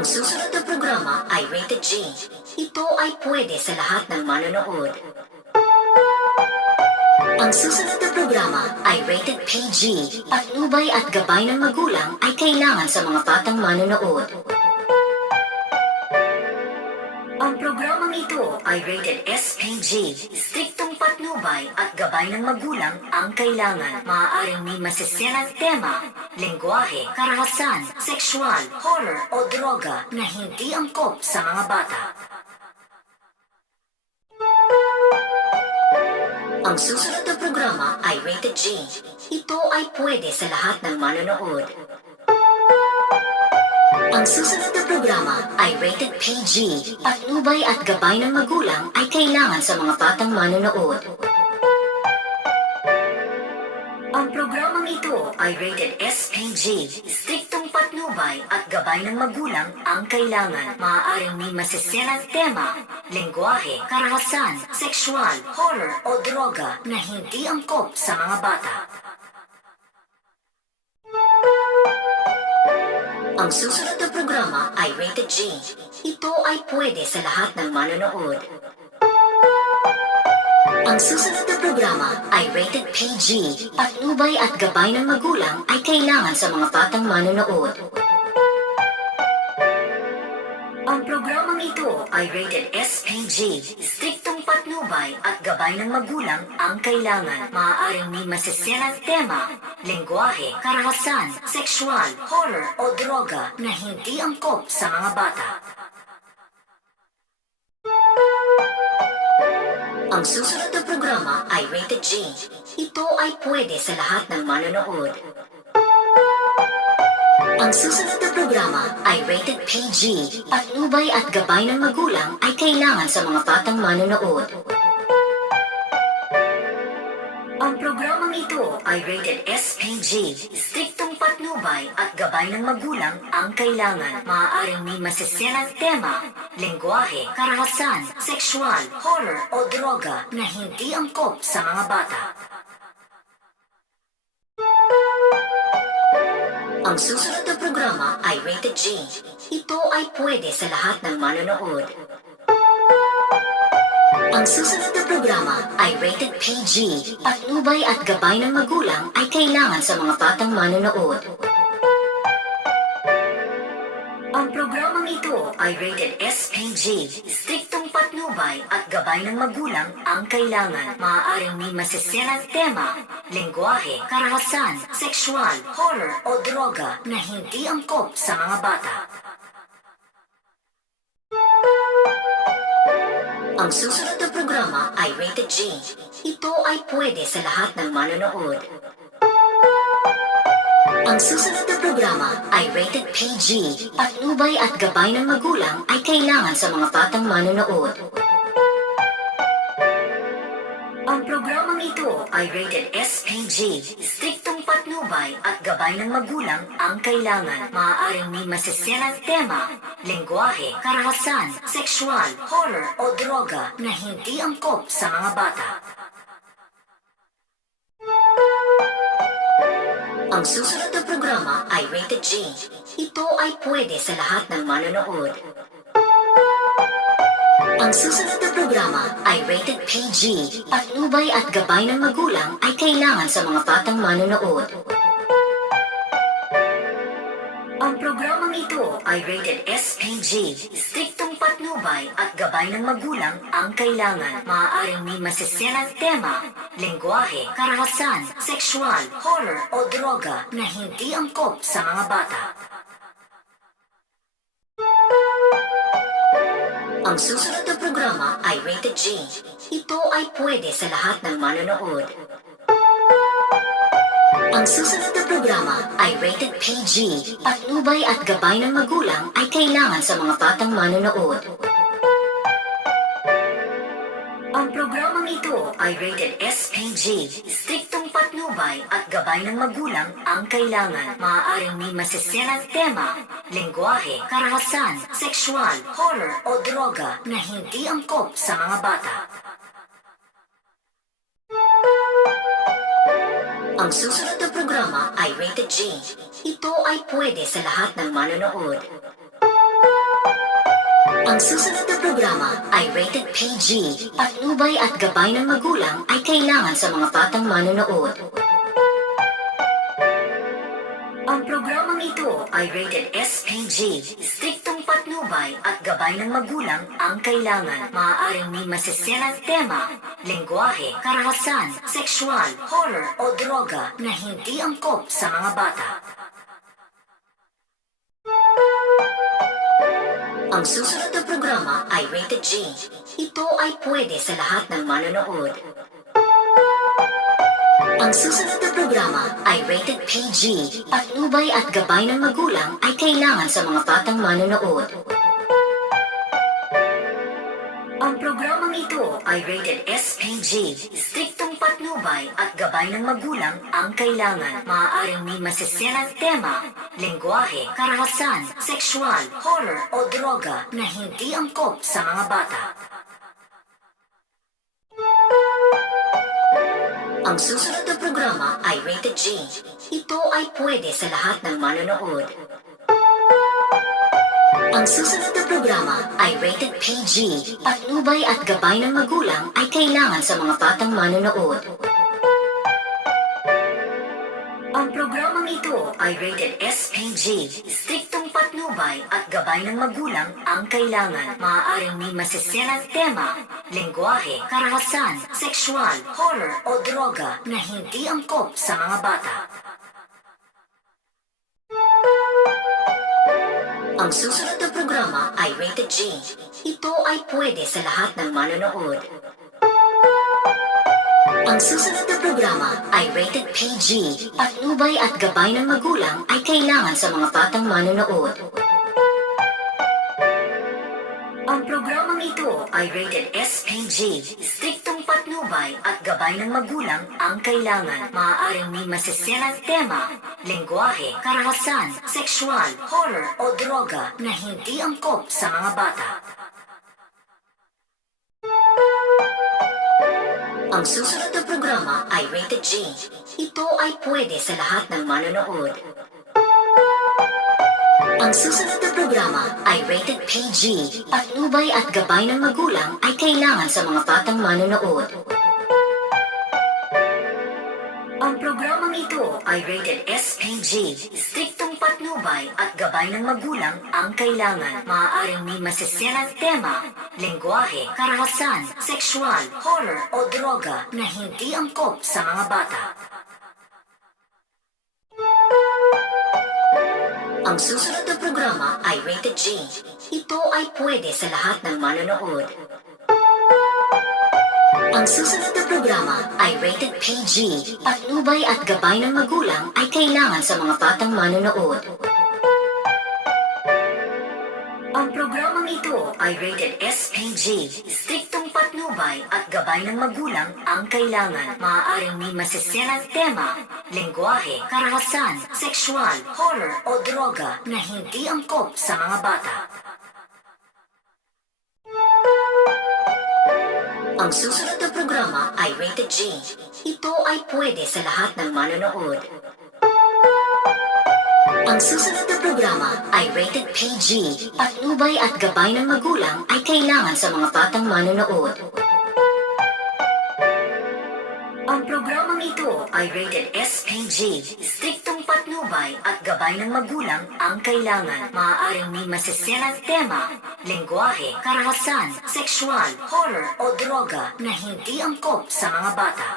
Ang susunod na programa ay rated G. Ito ay pwede sa lahat ng manonood. Ang susunod na programa ay rated PG. Patnubay at gabay ng magulang ay kailangan sa mga batang manonood. Ang programang ito ay rated SPG. Striktong patnubay at gabay ng magulang ang kailangan. Maaaring may masiserang tema, lengguwahe, karahasan, sexual, horror o droga na hindi angkop sa mga bata. Ang susunod na programa ay rated G. Ito ay pwede sa lahat ng manonood. Ang susunod na programa ay rated PG. Patnubay at gabay ng magulang ay kailangan sa mga batang manonood. Ang programang ito ay rated SPG. Striktong patnubay at gabay ng magulang ang kailangan. Maaaring may masiserang tema, lengguwahe, karahasan, sexual, horror o droga na hindi angkop sa mga bata. Ang susunod na programa ay rated G. Ito ay pwede sa lahat ng manonood. Ang susunod na programa ay rated PG. Patnubay at gabay ng magulang ay kailangan sa mga batang manonood. Ang programang ito ay rated SPG. Striktong patnubay at gabay ng magulang ang kailangan. Maaaring may masiserang tema, lengguwahe, karahasan, sexual, horror o droga na hindi angkop sa mga bata. Ang susunod na programa ay rated G. Ito ay pwede sa lahat ng manonood. Ang susunod na programa ay rated PG. Patnubay at gabay ng magulang ay kailangan sa mga batang manonood. Ang programang ito ay rated SPG. Striktong patnubay at gabay ng magulang ang kailangan. Maaaring may masiserang tema, lengguwahe, karahasan, sexual, horror o droga na hindi angkop sa mga bata. Ang susunod na programa ay rated G. Ito ay pwede sa lahat ng manonood. Ang susunod na programa ay rated PG. Patnubay at gabay ng magulang ay kailangan sa mga batang manonood. Ang programang ito ay rated SPG. Striktong patnubay at gabay ng magulang ang kailangan. Maaaring may masiserang tema, lengguwahe, karahasan, sexual, horror o droga na hindi angkop sa mga bata. Ang susunod na programa ay rated G. Ito ay pwede sa lahat ng manonood. Ang susunod na programa ay rated PG. Patnubay at gabay ng magulang ay kailangan sa mga batang manonood. Ang programang ito ay rated SPG. Striktong patnubay at gabay ng magulang ang kailangan. Maaaring may masiserang tema, lengguwahe, karahasan, sexual, horror o droga na hindi angkop sa mga bata. Ang susunod na programa ay rated G. Ito ay pwede sa lahat ng manonood. Ang susunod na programa ay rated PG. Patnubay at gabay ng magulang ay kailangan sa mga batang manonood. Ang programang ito ay rated SPG. Striktong patnubay at gabay ng magulang ang kailangan. Maaaring may masiserang tema, lengguwahe, karahasan, sexual, horror o droga na hindi angkop sa mga bata. Ang susunod na programa ay rated G. Ito ay pwede sa lahat ng manonood. Ang susunod na programa ay rated PG. Patnubay at gabay ng magulang ay kailangan sa mga batang manonood. Ang programang ito ay rated SPG. Striktong patnubay at gabay ng magulang ang kailangan. Maaaring may masiserang tema, lengguwahe, karahasan, sexual, horror o droga na hindi angkop sa mga bata. Ang susunod na programa ay rated G. Ito ay pwede sa lahat ng manonood. Ang susunod na programa ay rated PG. Patnubay at gabay ng magulang ay kailangan sa mga batang manonood. Ang programang ito ay rated SPG. Striktong patnubay at gabay ng magulang ang kailangan. Maaaring may masisenang tema, lengguwahe, karahasan, sexual, horror o droga na hindi angkop sa mga bata. Ang susunod na programa ay rated G. Ito ay pwede sa lahat ng manonood. Ang susunod na programa ay rated PG. Patnubay at gabay ng magulang ay kailangan sa mga batang manonood. Ang programang ito ay rated SPG. Striktong patnubay at gabay ng magulang ang kailangan. Maaaring may masisenang tema, lengguwahe, karahasan, sexual, horror o droga na hindi angkop sa mga bata. Ang susunod na programa ay rated G. Ito ay pwede sa lahat ng manonood. Ang susunod na programa ay rated PG. Patnubay at gabay ng magulang ay kailangan sa mga batang manonood. Ang programang ito ay rated SPG. Striktong patnubay at gabay ng magulang ang kailangan. Maaaring may masisenang tema, lengguwahe, karahasan, sexual, horror o droga na hindi angkop sa mga bata. Ang susunod na programa ay rated G. Ito ay pwede sa lahat ng manonood. Ang susunod na programa ay rated PG. Patnubay at gabay ng magulang ay kailangan sa mga batang manonood. Ang programang ito ay rated SPG. Striktong patnubay at gabay ng magulang ang kailangan. Maaaring may masisenang tema, lengguwahe, karahasan, sexual, horror o droga na hindi angkop sa mga bata. Ang susunod na programa ay rated G. Ito ay pwede sa lahat ng manonood. Ang susunod na programa ay rated PG. Patnubay at gabay ng magulang ay kailangan sa mga batang manonood. Ang programang ito ay rated SPG. Striktong patnubay at gabay ng magulang ang kailangan. Maaaring may masisenang tema, lengguwahe, karahasan, sexual, horror o droga na hindi angkop sa mga bata. Ang susunod na programa ay rated G. Ito ay pwede sa lahat ng manonood. Ang susunod na programa ay rated PG. Patnubay at gabay ng magulang ay kailangan sa mga batang manonood. Ang programang ito ay rated SPG. Striktong patnubay at gabay ng magulang ang kailangan. Maaaring may masisenang tema, lengguwahe, karahasan, sexual, horror o droga na hindi angkop sa mga bata. Ang susunod na programa ay rated G. Ito ay pwede sa lahat ng manonood. Ang susunod na programa ay rated PG. Patnubay at gabay ng magulang ay kailangan sa mga batang manonood. Ang programang ito ay rated SPG. Striktong patnubay at gabay ng magulang ang kailangan. Maaaring may masisenang tema, lengguwahe, karahasan, sexual, horror o droga na hindi angkop sa mga bata.